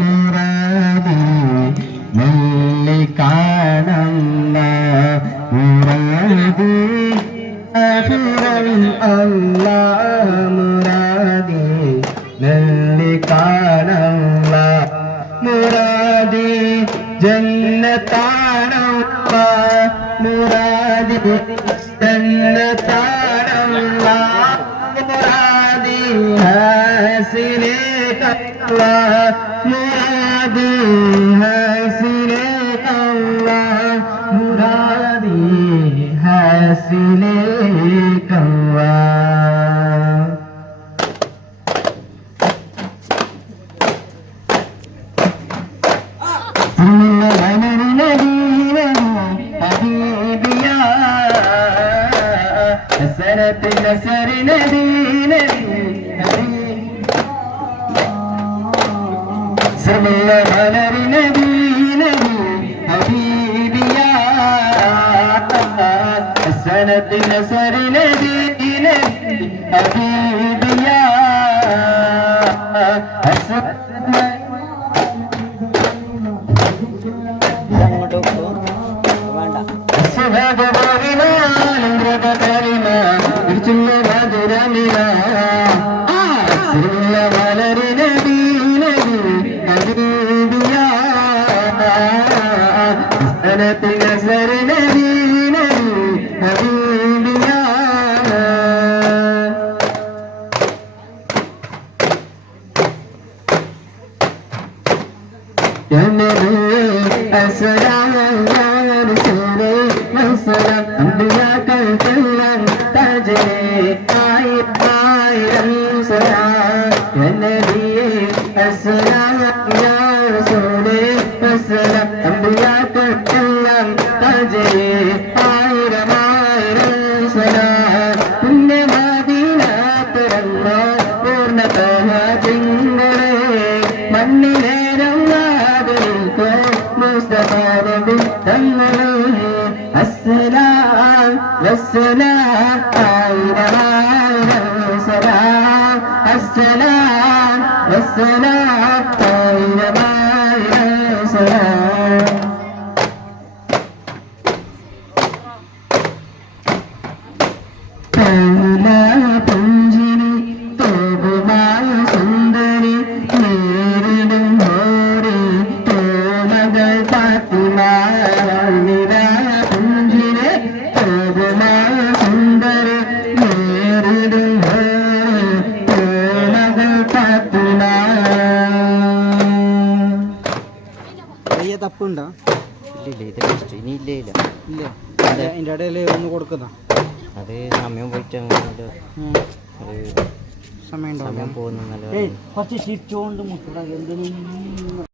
മുറാദി മെല്ലെ കാണുന്ന മുറാദി അല്ലാഹ് മുറാദി മെല്ലെ കാണുന്ന മുറാദി ജന്നത്താണുള്ള മുറാദി ജന്നത്താണുള്ള മുറാദി ഹസിലേക്കല്ല മുറാദി ഹസിലേക്കല്ല മുറാദി ഹസിലേക്കല്ല نسر نبينا سمع على نبينا حبيبي يا السنة نسر نبينا حبيبي يا السلام يا رسول السلام أنبياء الكرام تجري آية السلام يا نبي السلام يا رسول السلام أنبياء الكرام تجري آية السلام كل مدينة ترى പൂർണ്ണതയാ ജിങ്ങളെ മണ്ണിലെ السلام والسلام آية السلام السلام والسلام آية السلام തൗലാ പുഞ്ചിരി തോകുമായ സുന്ദരി നേരിടും ഹോറി തോമകൾ ഫാത്തിമ നിരാ പുഞ്ചിരി തോകുമായ സുന്ദരി നേരിടും ഹോറി തോമകൾ ഫാത്തിമ. തപ്പുണ്ടോ? ഇല്ല ഇത് ടെസ്റ്റ് ഇനി ഇല്ല ഇല്ല ഇല്ല അതിൻ്റെ ഇടയിൽ ഒന്ന് കൊടുക്കുന്ന അത് സമയം പോയിട്ട് സമയം പോകുന്ന കുറച്ച് ചിരിച്ചുകൊണ്ട് മുട്ടുക എന്തിനും